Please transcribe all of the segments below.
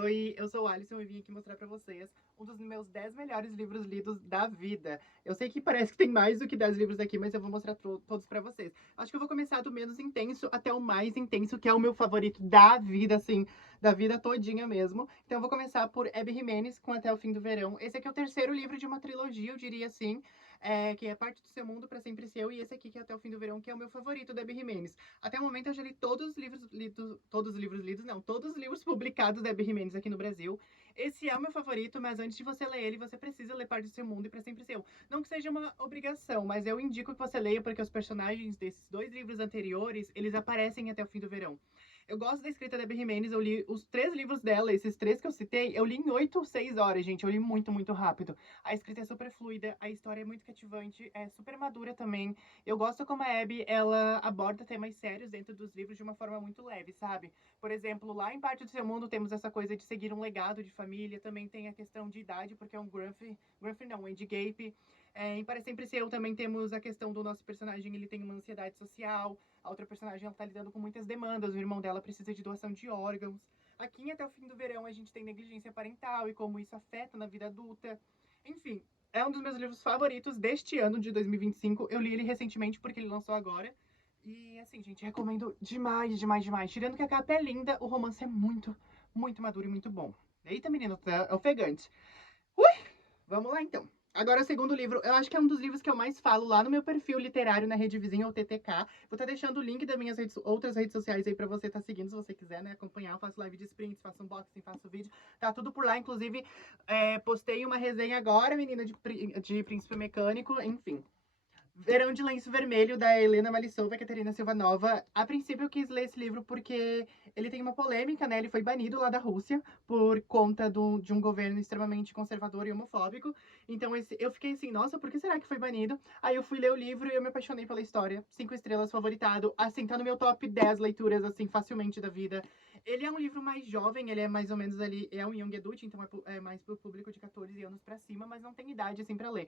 Oi, eu sou o Alisson e vim aqui mostrar pra vocês um dos meus 10 melhores livros lidos da vida. Eu sei que parece que tem mais do que 10 livros aqui, mas eu vou mostrar todos pra vocês. Acho que eu vou começar do menos intenso até o mais intenso, que é o meu favorito da vida, assim, da vida todinha mesmo. Então eu vou começar por Abby Jimenez, com Até o Fim do Verão. Esse aqui é o terceiro livro de uma trilogia, eu diria assim, que é Parte do Seu Mundo pra Sempre Seu, e esse aqui que é Até o Fim do Verão, que é o meu favorito da Abby Jimenez. Até o momento eu já li todos os livros lidos, todos os livros publicados da Abby Jimenez aqui no Brasil. Esse é o meu favorito, mas antes de você ler ele, você precisa ler Parte do Seu Mundo e Pra Sempre Seu. Não que seja uma obrigação, mas eu indico que você leia porque os personagens desses dois livros anteriores, eles aparecem até o fim do verão. Eu gosto da escrita da Abby Jimenez, eu li os 3 livros dela, esses 3 que eu citei, eu li em 8 ou 6 horas, gente, eu li muito, muito rápido. A escrita é super fluida, a história é muito cativante, é super madura também. Eu gosto como a Abby, ela aborda temas sérios dentro dos livros de uma forma muito leve, sabe? Por exemplo, lá em Parte do Seu Mundo temos essa coisa de seguir um legado de família, também tem a questão de idade, porque é um Grumpy não, um Endgame. Em Para Sempre Seu também temos a questão do nosso personagem, ele tem uma ansiedade social, a outra personagem ela tá lidando com muitas demandas, o irmão dela precisa de doação de órgãos. Aqui em Até o Fim do Verão a gente tem negligência parental e como isso afeta na vida adulta. Enfim, é um dos meus livros favoritos deste ano de 2025. Eu li ele recentemente porque ele lançou agora. E assim, gente, recomendo demais, demais, demais. Tirando que a capa é linda, o romance é muito, muito maduro e muito bom. Eita, menino, tá ofegante. Ui, vamos lá então. Agora, o segundo livro, eu acho que é um dos livros que eu mais falo lá no meu perfil literário na Rede Vizinha, ou TTK. Vou estar deixando o link das minhas outras redes sociais aí pra você estar seguindo, se você quiser, né, acompanhar. Eu faço live de sprints, faço unboxing, faço vídeo. Tá tudo por lá, inclusive, postei uma resenha agora, menina, de Príncipe Mecânico, enfim. Verão de Lenço Vermelho, da Helena Malissova e Caterina Silva Nova. A princípio eu quis ler esse livro porque ele tem uma polêmica, né? Ele foi banido lá da Rússia por conta de um governo extremamente conservador e homofóbico. Então eu fiquei assim, nossa, por que será que foi banido? Aí eu fui ler o livro e eu me apaixonei pela história. 5 estrelas, favoritado. Assim, tá no meu top 10 leituras, assim, facilmente da vida. Ele é um livro mais jovem, ele é mais ou menos ali, é um young adult, então é mais pro público de 14 anos pra cima, mas não tem idade, assim, pra ler.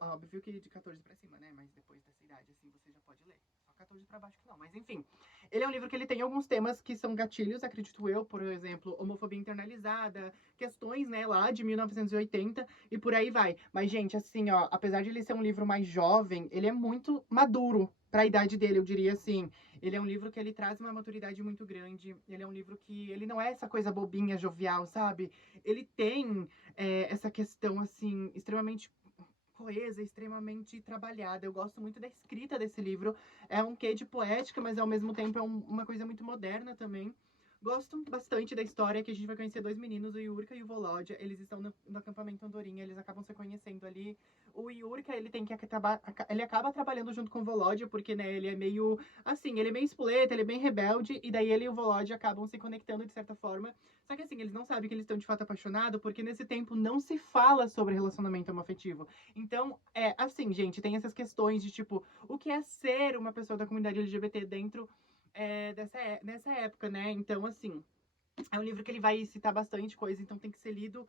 Óbvio que de 14 pra cima, né? Mas depois dessa idade, assim, você já pode ler. Só 14 pra baixo que não. Mas enfim, ele é um livro que ele tem alguns temas que são gatilhos, acredito eu, por exemplo, homofobia internalizada, questões, né, lá de 1980 e por aí vai. Mas, gente, assim, ó, apesar de ele ser um livro mais jovem, ele é muito maduro para a idade dele, eu diria assim. Ele é um livro que ele traz uma maturidade muito grande. Ele é um livro que ele não é essa coisa bobinha, jovial, sabe? Ele tem essa questão assim extremamente coesa, extremamente trabalhada. Eu gosto muito da escrita desse livro. É um quê de poética, mas ao mesmo tempo é uma coisa muito moderna também. Gosto bastante da história, que a gente vai conhecer 2 meninos, o Yurka e o Volodya. Eles estão no acampamento Andorinha, eles acabam se conhecendo ali. O Yurka, ele tem que acabar, ele acaba trabalhando junto com o Volodya, porque, né, ele é meio, assim, ele é meio espoleta, ele é bem rebelde, e daí ele e o Volodya acabam se conectando de certa forma. Só que, assim, eles não sabem que eles estão de fato apaixonados, porque nesse tempo não se fala sobre relacionamento homoafetivo. Então, assim, gente, tem essas questões de, tipo, o que é ser uma pessoa da comunidade LGBT dentro dessa época, né? Então, assim, é um livro que ele vai citar bastante coisa, então tem que ser lido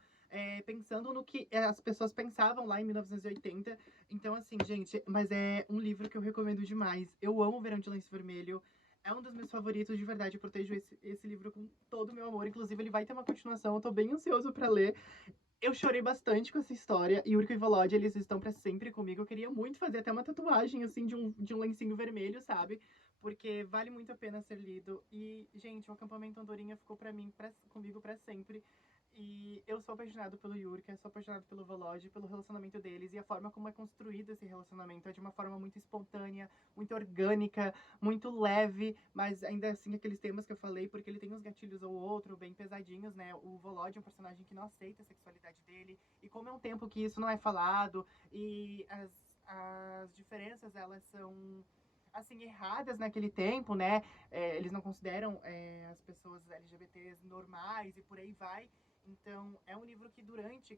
pensando no que as pessoas pensavam lá em 1980. Então, assim, gente, mas é um livro que eu recomendo demais. Eu amo Verão de Lenço Vermelho. É um dos meus favoritos, de verdade. Eu protejo esse livro com todo o meu amor. Inclusive, ele vai ter uma continuação. Eu tô bem ansioso pra ler. Eu chorei bastante com essa história. E Urco e Volodya, eles estão pra sempre comigo. Eu queria muito fazer até uma tatuagem, assim, de um lencinho vermelho, sabe? Porque vale muito a pena ser lido. E, gente, o acampamento Andorinha ficou pra mim, comigo pra sempre. E eu sou apaixonado pelo Yurka, sou apaixonado pelo Volodya, pelo relacionamento deles. E a forma como é construído esse relacionamento é de uma forma muito espontânea, muito orgânica, muito leve, mas ainda assim aqueles temas que eu falei, porque ele tem uns gatilhos ou outro bem pesadinhos, né? O Volodya é um personagem que não aceita a sexualidade dele, e como é um tempo que isso não é falado, e as diferenças, elas são assim, erradas naquele tempo, né? Eles não consideram as pessoas LGBTs normais e por aí vai. Então, é um livro que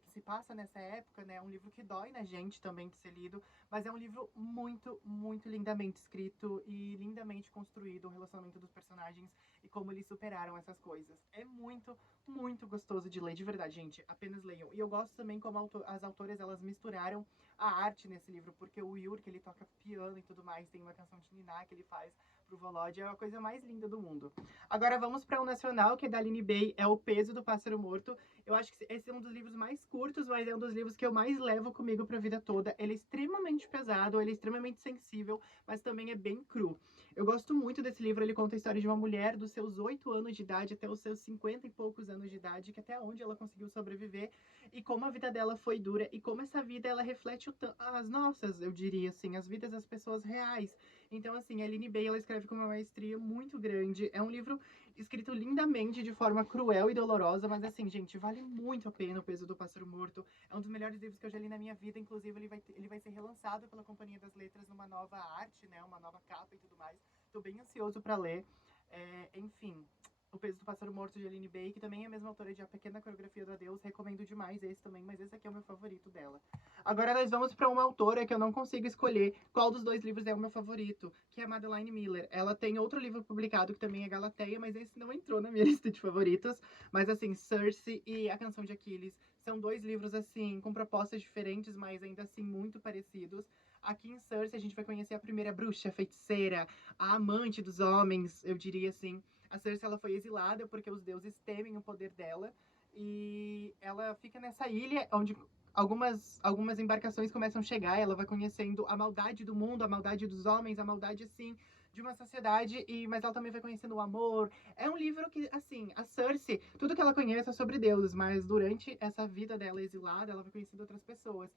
se passa nessa época, né? É um livro que dói na gente também de ser lido, mas é um livro muito, muito lindamente escrito e lindamente construído, o relacionamento dos personagens e como eles superaram essas coisas. É muito, muito gostoso de ler, de verdade, gente. Apenas leiam. E eu gosto também como as autoras, elas misturaram a arte nesse livro, porque o Yuri, que ele toca piano e tudo mais, tem uma canção de Niná que ele faz pro Volodya, é a coisa mais linda do mundo. Agora vamos para um nacional, que é da Aline Bey, é O Peso do Pássaro Morto. Eu acho que esse é um dos livros mais curtos, mas é um dos livros que eu mais levo comigo pra vida toda. Ele é extremamente pesado, ele é extremamente sensível, mas também é bem cru. Eu gosto muito desse livro, ele conta a história de uma mulher dos seus 8 anos de idade até os seus 50 e poucos anos de idade, que até onde ela conseguiu sobreviver, e como a vida dela foi dura, e como essa vida ela reflete as nossas, eu diria assim, as vidas das pessoas reais. Então, assim, a Aline Bey, ela escreve com uma maestria muito grande. É um livro escrito lindamente, de forma cruel e dolorosa, mas assim, gente, vale muito a pena O Peso do Pássaro Morto. É um dos melhores livros que eu já li na minha vida, inclusive ele vai ser relançado pela Companhia das Letras numa nova arte, né, uma nova capa e tudo mais. Tô bem ansioso para ler. Enfim, O Peso do Pássaro Morto, de Aline Bey, que também é a mesma autora de A Pequena Coreografia do Adeus. Recomendo demais esse também, mas esse aqui é o meu favorito dela. Agora nós vamos para uma autora que eu não consigo escolher qual dos dois livros é o meu favorito, que é a Madeline Miller. Ela tem outro livro publicado que também é Galateia, mas esse não entrou na minha lista de favoritos. Mas assim, Circe e A Canção de Aquiles são dois livros assim com propostas diferentes, mas ainda assim muito parecidos. Aqui em Circe a gente vai conhecer a primeira bruxa, a feiticeira, a amante dos homens, eu diria assim. A Cersei, ela foi exilada porque os deuses temem o poder dela, e ela fica nessa ilha onde algumas embarcações começam a chegar, ela vai conhecendo a maldade do mundo, a maldade dos homens, a maldade, assim, de uma sociedade, mas ela também vai conhecendo o amor. É um livro que, assim, a Cersei, tudo que ela conhece é sobre deuses, mas durante essa vida dela exilada, ela vai conhecendo outras pessoas.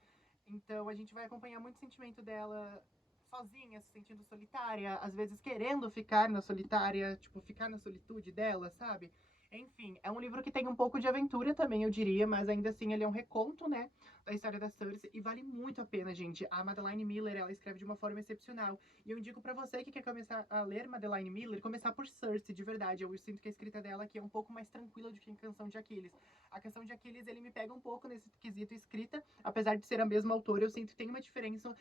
Então a gente vai acompanhar muito o sentimento dela sozinha, se sentindo solitária, às vezes querendo ficar na solitária, tipo, ficar na solitude dela, sabe? Enfim, é um livro que tem um pouco de aventura também, eu diria, mas ainda assim ele é um reconto, né, da história da Cersei, e vale muito a pena, gente. A Madeline Miller, ela escreve de uma forma excepcional. E eu indico pra você que quer começar a ler Madeline Miller, começar por Cersei, de verdade. Eu sinto que a escrita dela aqui é um pouco mais tranquila do que a Canção de Aquiles. A Canção de Aquiles, ele me pega um pouco nesse quesito escrita, apesar de ser a mesma autora, eu sinto que tem uma diferença,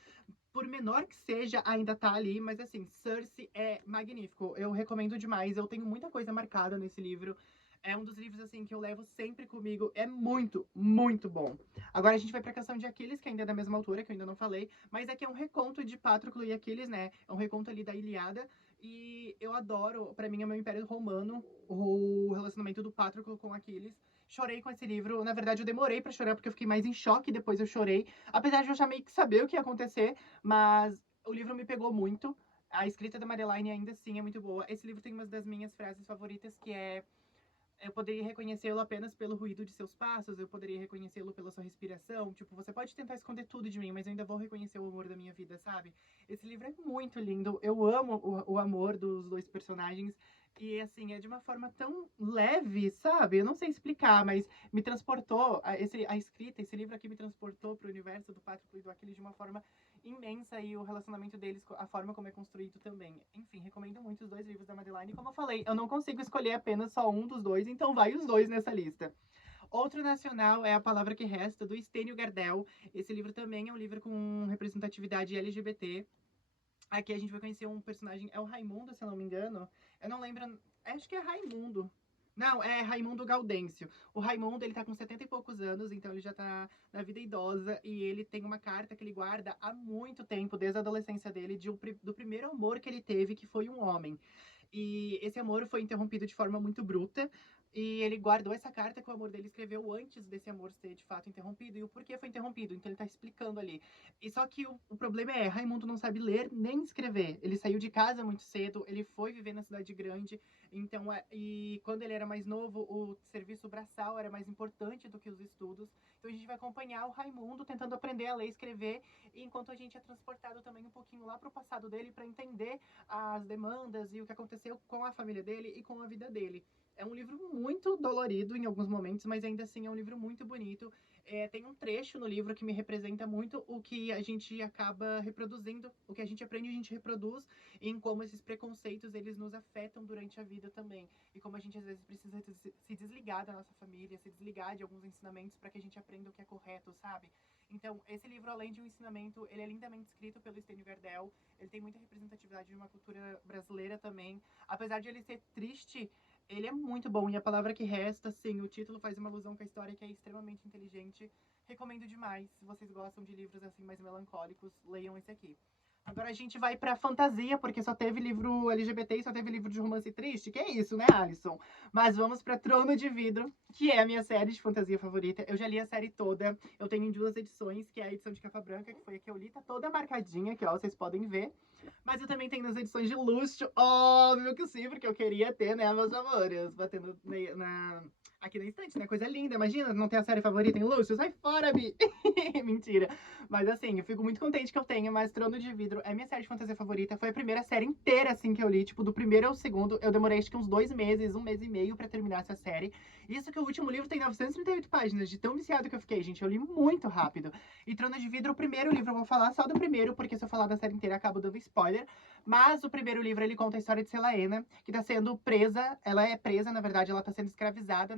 por menor que seja, ainda tá ali, mas assim, Cersei é magnífico. Eu recomendo demais. Eu tenho muita coisa marcada nesse livro. É um dos livros assim que eu levo sempre comigo. É muito, muito bom. Agora a gente vai pra Canção de Aquiles, que ainda é da mesma autora, que eu ainda não falei, mas aqui é um reconto de Patroclo e Aquiles, né? É um reconto ali da Ilíada. E eu adoro, pra mim é o meu Império Romano, o relacionamento do Patroclo com Aquiles. Chorei com esse livro. Na verdade, eu demorei pra chorar porque eu fiquei mais em choque, depois eu chorei. Apesar de eu já meio que saber o que ia acontecer, mas o livro me pegou muito. A escrita da Madeline ainda assim é muito boa. Esse livro tem uma das minhas frases favoritas, que é: eu poderia reconhecê-lo apenas pelo ruído de seus passos, eu poderia reconhecê-lo pela sua respiração. Tipo, você pode tentar esconder tudo de mim, mas eu ainda vou reconhecer o amor da minha vida, sabe? Esse livro é muito lindo. Eu amo o amor dos dois personagens. E, assim, é de uma forma tão leve, sabe? Eu não sei explicar, mas me transportou. A escrita, esse livro aqui me transportou para o universo do Patroclo e do Aquiles de uma forma imensa, e o relacionamento deles, a forma como é construído também. Enfim, recomendo muito os dois livros da Madeline. Como eu falei, eu não consigo escolher apenas só um dos dois, então vai os dois nessa lista. Outro nacional é A Palavra que Resta, do Stênio Gardel. Esse livro também é um livro com representatividade LGBT. Aqui a gente vai conhecer um personagem, é o Raimundo, se eu não me engano. Eu não lembro, acho que é Raimundo. Não, é Raimundo Gaudêncio. O Raimundo, ele tá com 70 e poucos anos, então ele já tá na vida idosa, e ele tem uma carta que ele guarda há muito tempo, desde a adolescência dele, do primeiro amor que ele teve, que foi um homem. E esse amor foi interrompido de forma muito bruta. E ele guardou essa carta que o amor dele escreveu antes desse amor ser de fato interrompido. E o porquê foi interrompido. Então ele tá explicando ali. E só que o problema é, Raimundo não sabe ler nem escrever. Ele saiu de casa muito cedo, ele foi viver na cidade grande. Então, e quando ele era mais novo, o serviço braçal era mais importante do que os estudos. Então a gente vai acompanhar o Raimundo tentando aprender a ler e escrever, enquanto a gente é transportado também um pouquinho lá pro passado dele para entender as demandas e o que aconteceu com a família dele e com a vida dele. É um livro muito dolorido em alguns momentos, mas ainda assim é um livro muito bonito. Tem um trecho no livro que me representa muito o que a gente acaba reproduzindo, o que a gente aprende, a gente reproduz, e em como esses preconceitos eles nos afetam durante a vida também. E como a gente às vezes precisa se desligar da nossa família, se desligar de alguns ensinamentos para que a gente aprenda o que é correto, sabe? Então, esse livro, além de um ensinamento, ele é lindamente escrito pelo Stênio Gardel. Ele tem muita representatividade de uma cultura brasileira também. Apesar de ele ser triste, ele é muito bom. E A Palavra que Resta, sim, o título faz uma alusão com a história, que é extremamente inteligente. Recomendo demais. Se vocês gostam de livros assim mais melancólicos, leiam esse aqui. Agora a gente vai pra fantasia, porque só teve livro LGBT e só teve livro de romance triste. Que é isso, né, Alisson? Mas vamos pra Trono de Vidro, que é a minha série de fantasia favorita. Eu já li a série toda. Eu tenho em 2 edições, que é a edição de capa branca, que foi a que eu li. Tá toda marcadinha aqui, ó, vocês podem ver. Mas eu também tenho nas edições de luxo. Óbvio que sim, porque eu queria ter, né, meus amores? Batendo aqui na estante, né? Coisa linda. Imagina não ter a série favorita em luxo. Sai fora, Bi! Mentira. Mas assim, eu fico muito contente que eu tenha, mas Trono de Vidro é minha série de fantasia favorita. Foi a primeira série inteira, assim, que eu li. Tipo, do primeiro ao segundo, eu demorei acho que uns 2 meses, 1 mês e meio pra terminar essa série. Isso que o último livro tem 938 páginas, de tão viciado que eu fiquei, gente. Eu li muito rápido. E Trono de Vidro, o primeiro livro, eu vou falar só do primeiro, porque se eu falar da série inteira, acabo dando spoiler. Mas o primeiro livro, ele conta a história de Celaena, que tá sendo presa. Ela é presa, na verdade, ela tá sendo escravizada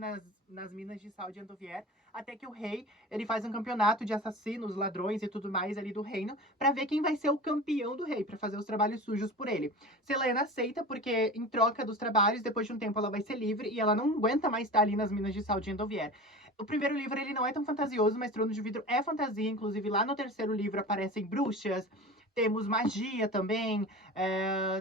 nas minas de sal de Andovier. Até que o rei, ele faz um campeonato de assassinos, ladrões e tudo mais ali do reino, pra ver quem vai ser o campeão do rei, pra fazer os trabalhos sujos por ele. Celaena aceita, porque em troca dos trabalhos, depois de um tempo ela vai ser livre e ela não aguenta mais estar ali nas minas de sal de Endovier. O primeiro livro, ele não é tão fantasioso, mas Trono de Vidro é fantasia. Inclusive, lá no terceiro livro aparecem bruxas, temos magia também,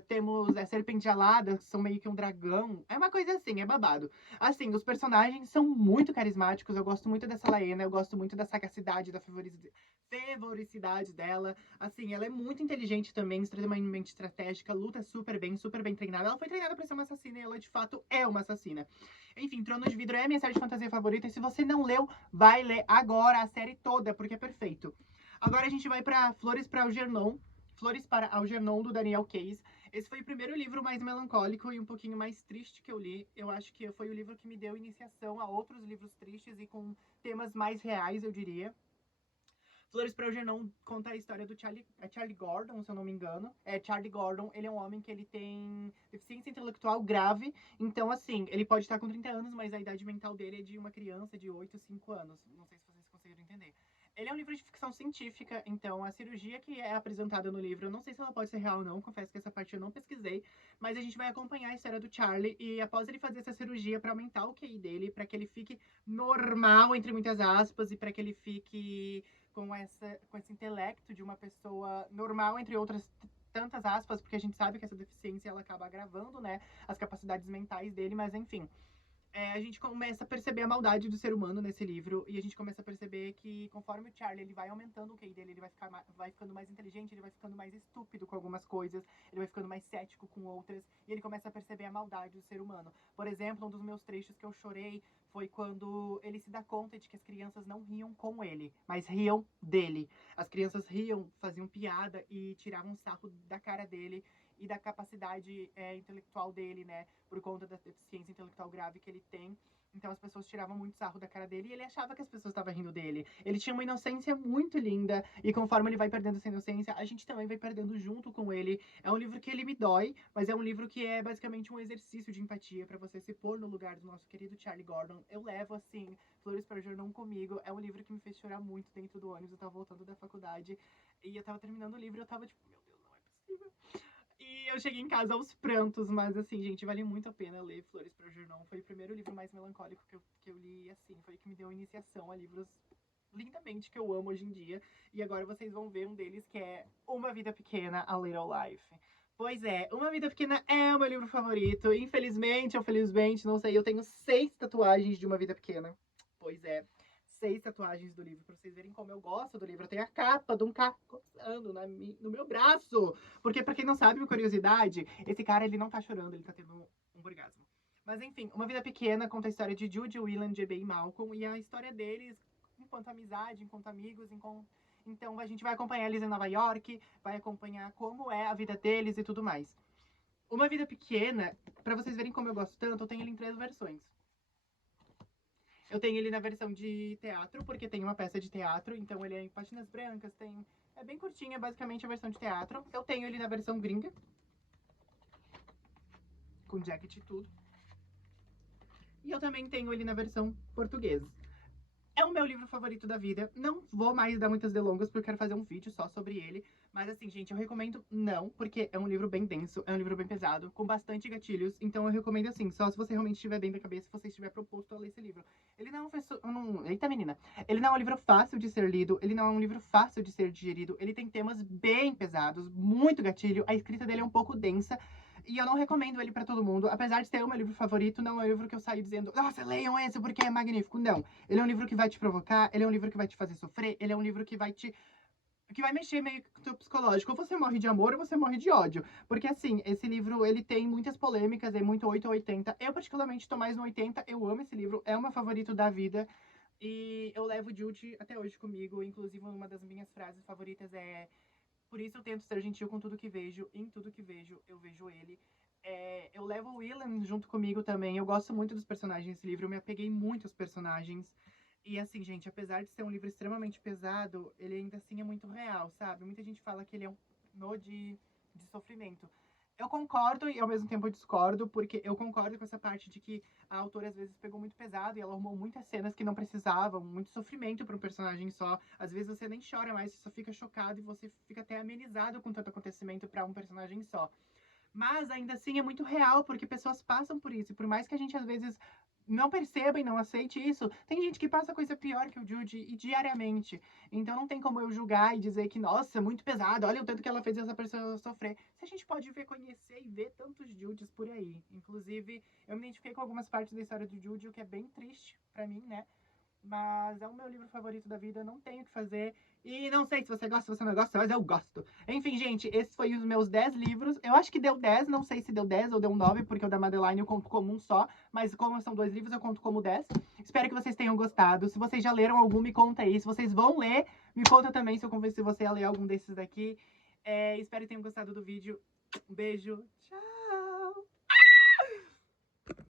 temos serpente alada, que são meio que um dragão. É uma coisa assim, é babado. Assim, os personagens são muito carismáticos. Eu gosto muito dessa Laena, eu gosto muito da sagacidade, da fervoricidade dela. Assim, ela é muito inteligente também, extremamente estratégica, luta super bem treinada. Ela foi treinada pra ser uma assassina e ela de fato é uma assassina. Enfim, Trono de Vidro é a minha série de fantasia favorita. E se você não leu, vai ler agora a série toda, porque é perfeito. Agora a gente vai pra Flores para Algernon. Flores para Algernon, do Daniel Case. Esse foi o primeiro livro mais melancólico e um pouquinho mais triste que eu li. Eu acho que foi o livro que me deu iniciação a outros livros tristes e com temas mais reais, eu diria. Flores para Algernon conta a história do Charlie Gordon, se eu não me engano. Charlie Gordon, ele é um homem que ele tem deficiência intelectual grave. Então, assim, ele pode estar com 30 anos, mas a idade mental dele é de uma criança de 8, 5 anos. Não sei se vocês conseguiram entender. Ele é um livro de ficção científica, então a cirurgia que é apresentada no livro, eu não sei se ela pode ser real ou não, confesso que essa parte eu não pesquisei, mas a gente vai acompanhar a história do Charlie e após ele fazer essa cirurgia para aumentar o QI dele, para que ele fique normal, entre muitas aspas, e para que ele fique com esse intelecto de uma pessoa normal, entre outras tantas aspas, porque a gente sabe que essa deficiência ela acaba agravando, né, as capacidades mentais dele, mas enfim. A gente começa a perceber a maldade do ser humano nesse livro e a gente começa a perceber que conforme o Charlie ele vai aumentando o QI dele, ele vai ficando mais inteligente, ele vai ficando mais estúpido com algumas coisas, ele vai ficando mais cético com outras e ele começa a perceber a maldade do ser humano. Por exemplo, um dos meus trechos que eu chorei foi quando ele se dá conta de que as crianças não riam com ele, mas riam dele. As crianças riam, faziam piada e tiravam sarro da cara dele e da capacidade intelectual dele, né? Por conta da deficiência intelectual grave que ele tem. Então as pessoas tiravam muito sarro da cara dele e ele achava que as pessoas estavam rindo dele. Ele tinha uma inocência muito linda e conforme ele vai perdendo essa inocência, a gente também vai perdendo junto com ele. É um livro que ele me dói, mas é um livro que é basicamente um exercício de empatia para você se pôr no lugar do nosso querido Charlie Gordon. Eu levo, assim, Flores para Jornão comigo. É um livro que me fez chorar muito dentro do ônibus. Eu tava voltando da faculdade e eu tava terminando o livro e eu tava tipo, meu Deus, não é possível. E eu cheguei em casa aos prantos, mas assim, gente, vale muito a pena ler Flores para o Jornal. Foi o primeiro livro mais melancólico que eu li, assim, foi o que me deu iniciação a livros lindamente que eu amo hoje em dia. E agora vocês vão ver um deles que é Uma Vida Pequena, A Little Life. Pois é, Uma Vida Pequena é o meu livro favorito. Infelizmente ou felizmente, não sei, eu tenho 6 tatuagens de Uma Vida Pequena. Pois é, 6 tatuagens do livro, pra vocês verem como eu gosto do livro. Eu tenho a capa de um cara coçando no meu braço. Porque, pra quem não sabe, uma curiosidade, esse cara, ele não tá chorando, ele tá tendo um orgasmo. Mas enfim, Uma Vida Pequena conta a história de Jude, Willan, GB e Malcolm. E a história deles, enquanto amizade, enquanto amigos, então a gente vai acompanhar eles em Nova York, vai acompanhar como é a vida deles e tudo mais. Uma Vida Pequena, pra vocês verem como eu gosto tanto, eu tenho ele em 3 versões. Eu tenho ele na versão de teatro, porque tem uma peça de teatro, então ele é em páginas brancas, é bem curtinho, é basicamente a versão de teatro. Eu tenho ele na versão gringa, com jacket e tudo. E eu também tenho ele na versão portuguesa. É o meu livro favorito da vida. Não vou mais dar muitas delongas, porque eu quero fazer um vídeo só sobre ele. Mas assim, gente, eu recomendo não, porque é um livro bem denso, é um livro bem pesado, com bastante gatilhos. Então eu recomendo assim, só se você realmente estiver bem da cabeça, se você estiver proposto a ler esse livro. Ele não é Eita, menina! Ele não é um livro fácil de ser lido, ele não é um livro fácil de ser digerido. Ele tem temas bem pesados, muito gatilho. A escrita dele é um pouco densa. E eu não recomendo ele pra todo mundo. Apesar de ser o meu livro favorito, não é um livro que eu saio dizendo, nossa, leiam esse porque é magnífico. Não. Ele é um livro que vai te provocar, ele é um livro que vai te fazer sofrer, ele é um livro que vai mexer meio com o teu psicológico. Ou você morre de amor ou você morre de ódio. Porque, assim, esse livro, ele tem muitas polêmicas, é muito 8 ou 80. Eu, particularmente, tô mais no 80. Eu amo esse livro, é o meu favorito da vida. E eu levo o Jude até hoje comigo. Inclusive, uma das minhas frases favoritas é: por isso eu tento ser gentil com tudo que vejo. Em tudo que vejo, eu vejo ele. Eu levo o William junto comigo também. Eu gosto muito dos personagens desse livro. Eu me apeguei muito aos personagens. E assim, gente, apesar de ser um livro extremamente pesado, ele ainda assim é muito real, sabe? Muita gente fala que ele é um no de sofrimento. Eu concordo e ao mesmo tempo eu discordo, porque eu concordo com essa parte de que a autora às vezes pegou muito pesado e ela arrumou muitas cenas que não precisavam, muito sofrimento para um personagem só. Às vezes você nem chora mais, você só fica chocado e você fica até amenizado com tanto acontecimento para um personagem só. Mas ainda assim é muito real, porque pessoas passam por isso. E por mais que a gente às vezes não perceba e não aceite isso, tem gente que passa coisa pior que o Jude e diariamente. Então não tem como eu julgar e dizer que, nossa, muito pesado, olha o tanto que ela fez essa pessoa sofrer. Se a gente pode ver, conhecer e ver tantos Judes por aí. Inclusive, eu me identifiquei com algumas partes da história do Jude, o que é bem triste pra mim, né? Mas é o meu livro favorito da vida, não tenho o que fazer. E não sei se você gosta, se você não gosta, mas eu gosto. Enfim, gente, esses foram os meus 10 livros. Eu acho que deu 10, não sei se deu 10 ou deu 9, porque o da Madeline eu conto como um só. Mas como são 2 livros, eu conto como 10. Espero que vocês tenham gostado. Se vocês já leram algum, me conta aí. Se vocês vão ler, me conta também se eu convenci você a ler algum desses daqui. Espero que tenham gostado do vídeo. Um beijo. Tchau!